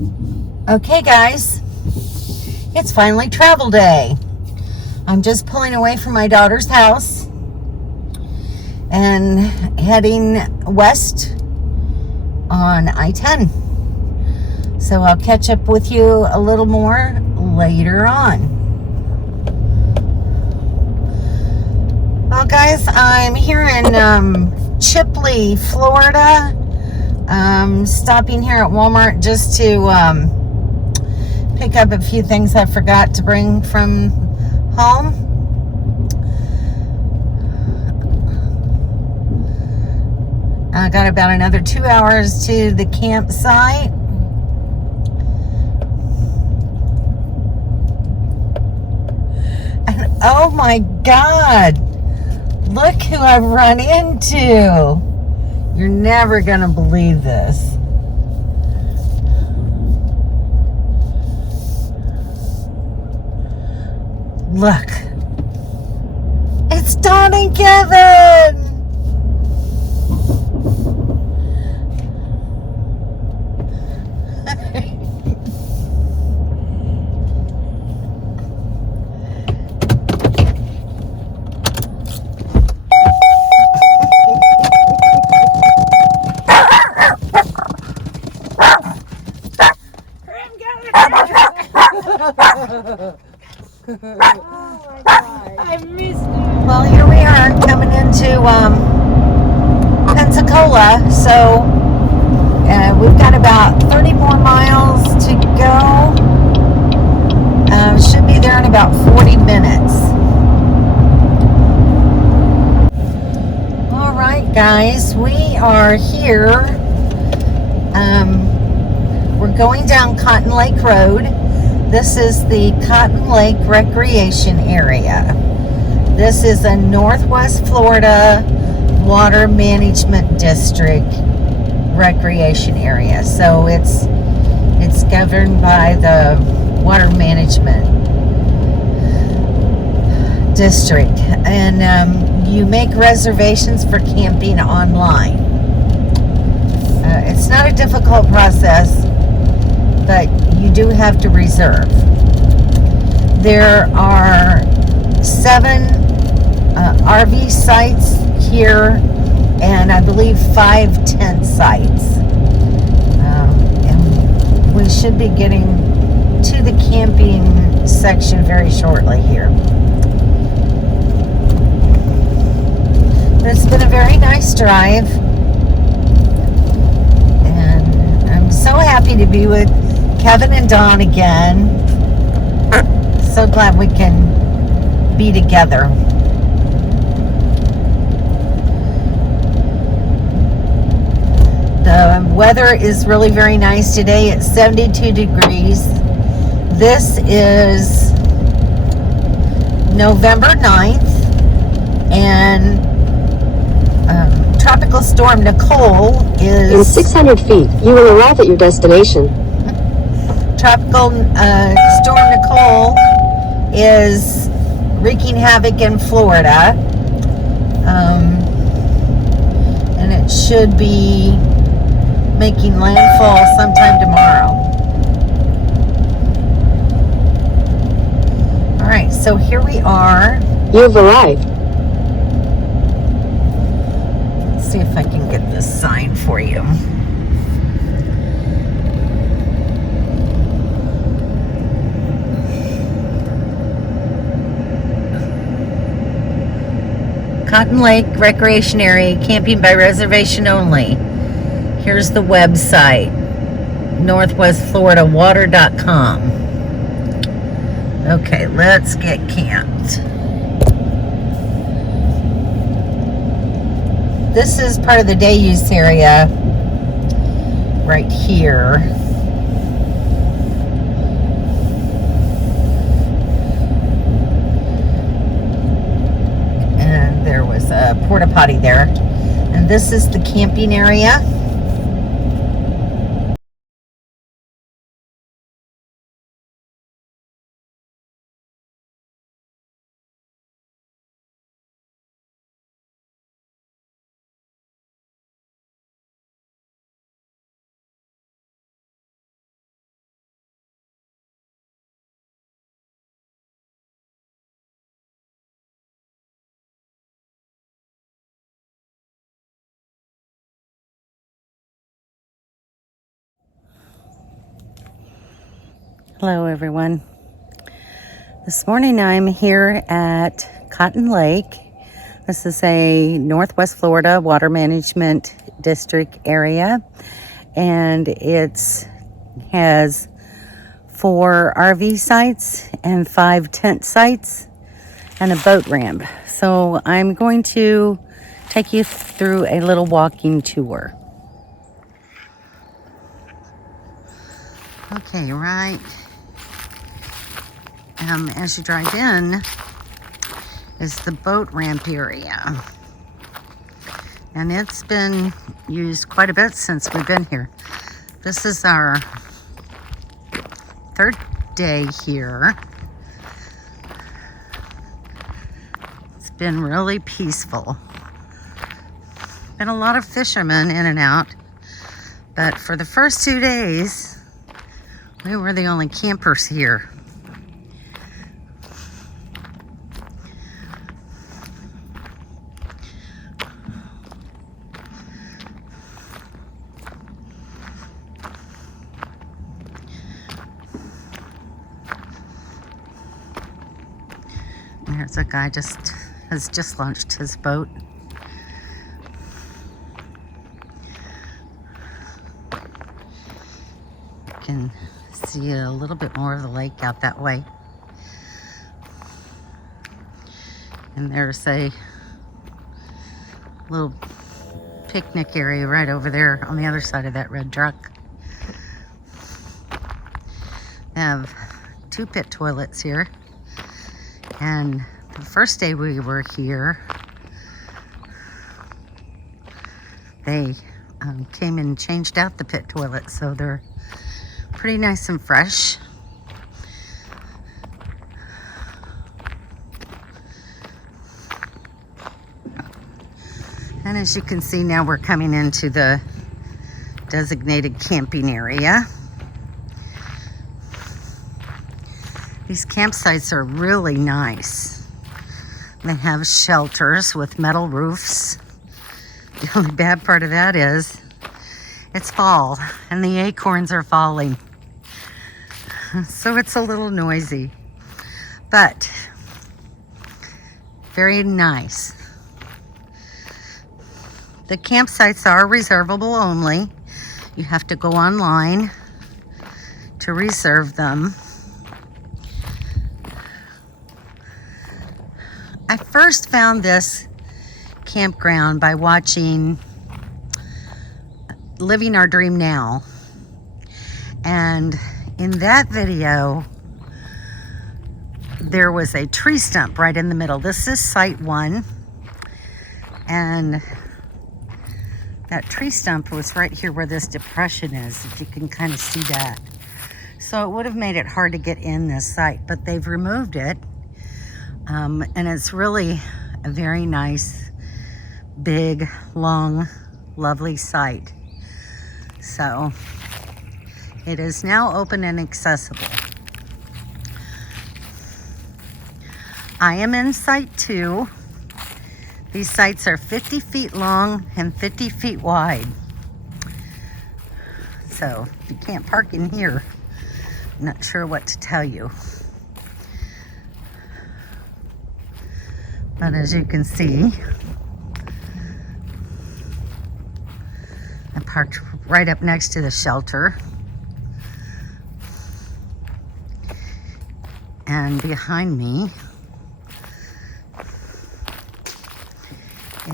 Okay, guys, it's finally travel day. I'm just pulling away from my daughter's house and heading west on I-10. So I'll catch up with you a little more later on. Well, guys, I'm here in Chipley, Florida. Stopping here at Walmart just to pick up a few things I forgot to bring from home. I got about another 2 hours to the campsite. And oh my God, look who I've run into. You're never gonna believe this. Look, it's Don and Kevin. Oh my God. I missed it. Well, here we are coming into Pensacola. So we've got about 30 more miles to go. Should be there in about 40 minutes. All right, guys, we are here. We're going down Cotton Lake Road. This is the Cotton Lake Recreation Area. This is a Northwest Florida Water Management District recreation area. So it's governed by the Water Management District. And you make reservations for camping online. It's not a difficult process, but you do have to reserve. There are 7 RV sites here, and I believe 5 tent sites. And we should be getting to the camping section very shortly here. But it's been a very nice drive, and I'm so happy to be with Kevin and Don again. So glad we can be together. The weather is really very nice today. It's 72 degrees. This is November 9th, and Tropical Storm Nicole is... In 600 feet, you will arrive at your destination. Tropical Storm Nicole is wreaking havoc in Florida. And it should be making landfall sometime tomorrow. Alright, so here we are. You have arrived. Let's see if I can get this sign for you. Cotton Lake Recreation Area, camping by reservation only. Here's the website, northwestfloridawater.com. Okay, let's get camped. This is part of the day use area right here. And there was a porta potty there. And this is the camping area. Hello everyone. This morning I'm here at Cotton Lake. This is a Northwest Florida Water Management District area, and it has 4 RV sites and 5 tent sites and a boat ramp. So I'm going to take you through a little walking tour. Okay, right. As you drive in is the boat ramp area. And it's been used quite a bit since we've been here. This is our 3rd day here. It's been really peaceful. Been a lot of fishermen in and out, but for the first 2 days, we were the only campers here. There's a guy has just launched his boat. You can see a little bit more of the lake out that way. And there's a little picnic area right over there on the other side of that red truck. They have 2 pit toilets here. And the first day we were here, they came and changed out the pit toilets, so they're pretty nice and fresh. And as you can see, now we're coming into the designated camping area. These campsites are really nice. They have shelters with metal roofs. The only bad part of that is it's fall and the acorns are falling. So it's a little noisy, but very nice. The campsites are reservable only. You have to go online to reserve them. I first found this campground by watching Living Our Dream Now. And in that video, there was a tree stump right in the middle. This is site 1. And that tree stump was right here where this depression is, if you can kind of see that. So it would have made it hard to get in this site, but they've removed it. And it's really a very nice, big, long, lovely site. So it is now open and accessible. I am in site 2. These sites are 50 feet long and 50 feet wide. So if you can't park in here, I'm not sure what to tell you. But as you can see, I parked right up next to the shelter. And behind me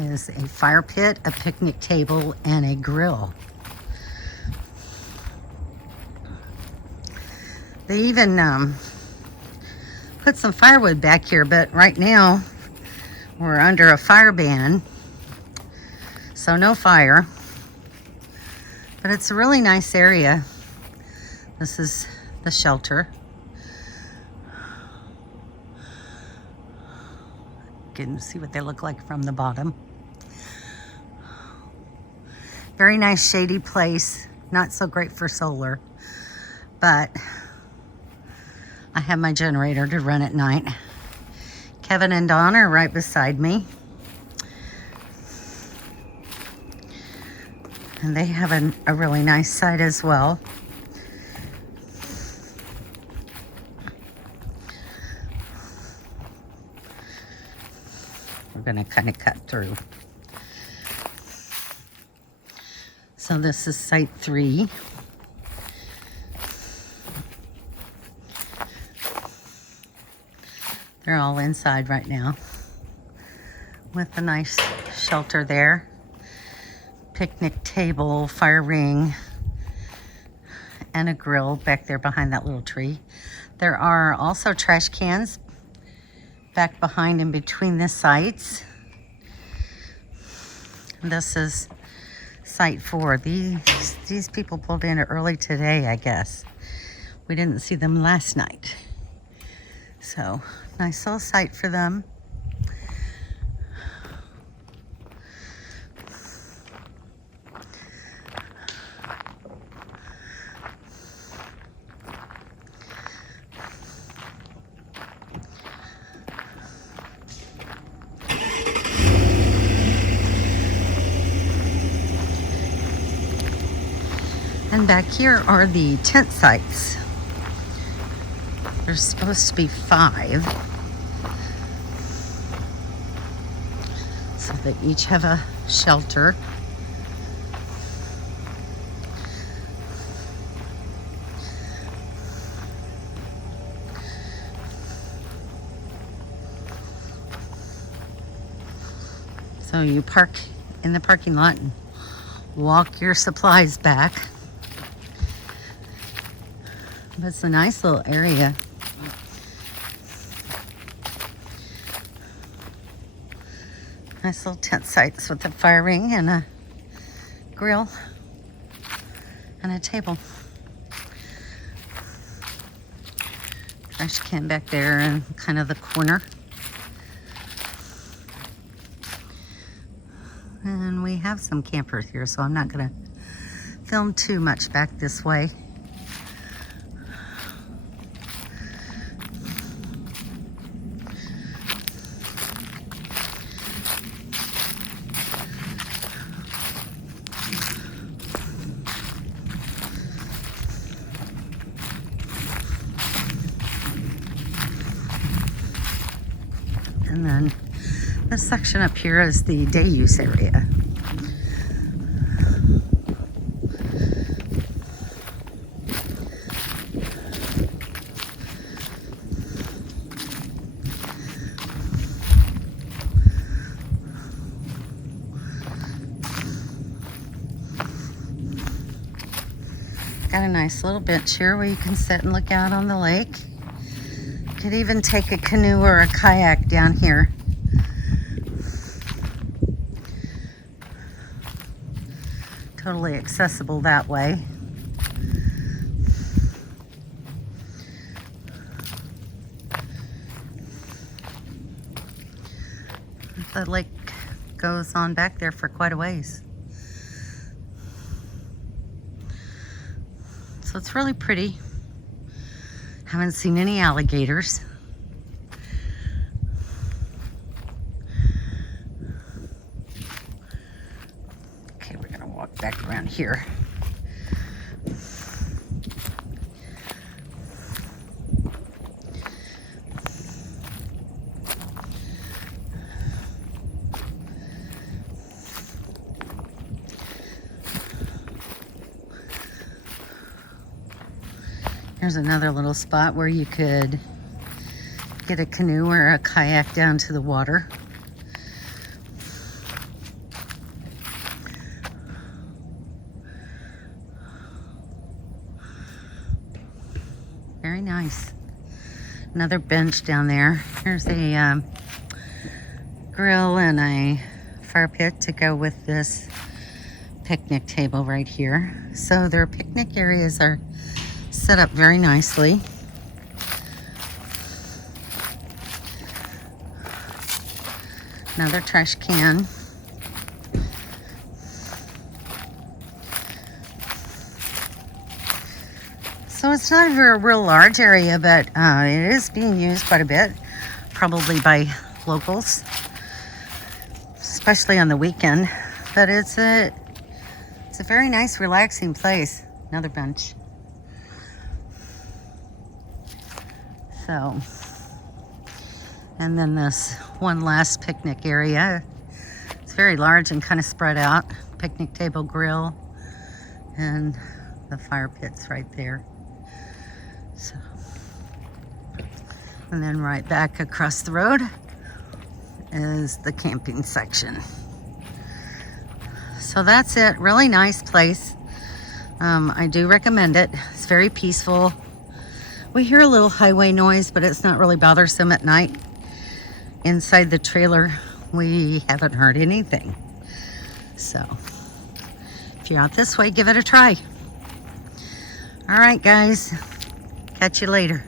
is a fire pit, a picnic table, and a grill. They even put some firewood back here, but right now we're under a fire ban, so no fire. But it's a really nice area. This is the shelter. You can see what they look like from the bottom. Very nice shady place. Not so great for solar, but I have my generator to run at night. Kevin and Dawn are right beside me. And they have a really nice site as well. going to kind of cut through. So this is site 3. They're all inside right now with a nice shelter there. Picnic table, fire ring, and a grill back there behind that little tree. There are also trash cans back behind and between the sites. This is site 4. These people pulled in early today, I guess. We didn't see them last night. So, nice little site for them. And back here are the tent sites. There's supposed to be 5. So they each have a shelter. So you park in the parking lot and walk your supplies back. But it's a nice little area. Nice little tent sites with a fire ring and a grill and a table. Trash can back there in kind of the corner. And we have some campers here, so I'm not gonna film too much back this way. And then this section up here is the day use area. Got a nice little bench here where you can sit and look out on the lake. Could even take a canoe or a kayak down here. Totally accessible that way. The lake goes on back there for quite a ways. So it's really pretty. Haven't seen any alligators. Okay, we're gonna walk back around here. There's another little spot where you could get a canoe or a kayak down to the water. Very nice. Another bench down there. There's a grill and a fire pit to go with this picnic table right here. So their picnic areas are set up very nicely. Another trash can. So it's not a real large area, but it is being used quite a bit, probably by locals, especially on the weekend. But it's a very nice, relaxing place. Another bench. So And then this one last picnic area. It's very large and kind of spread out. Picnic table, grill, and the fire pit's right there. So, and then right back across the road is the camping section. So that's it. Really nice place. I do recommend it. It's very peaceful. We hear a little highway noise, but it's not really bothersome at night. Inside the trailer, we haven't heard anything. So if you're out this way, give it a try. All right, guys. Catch you later.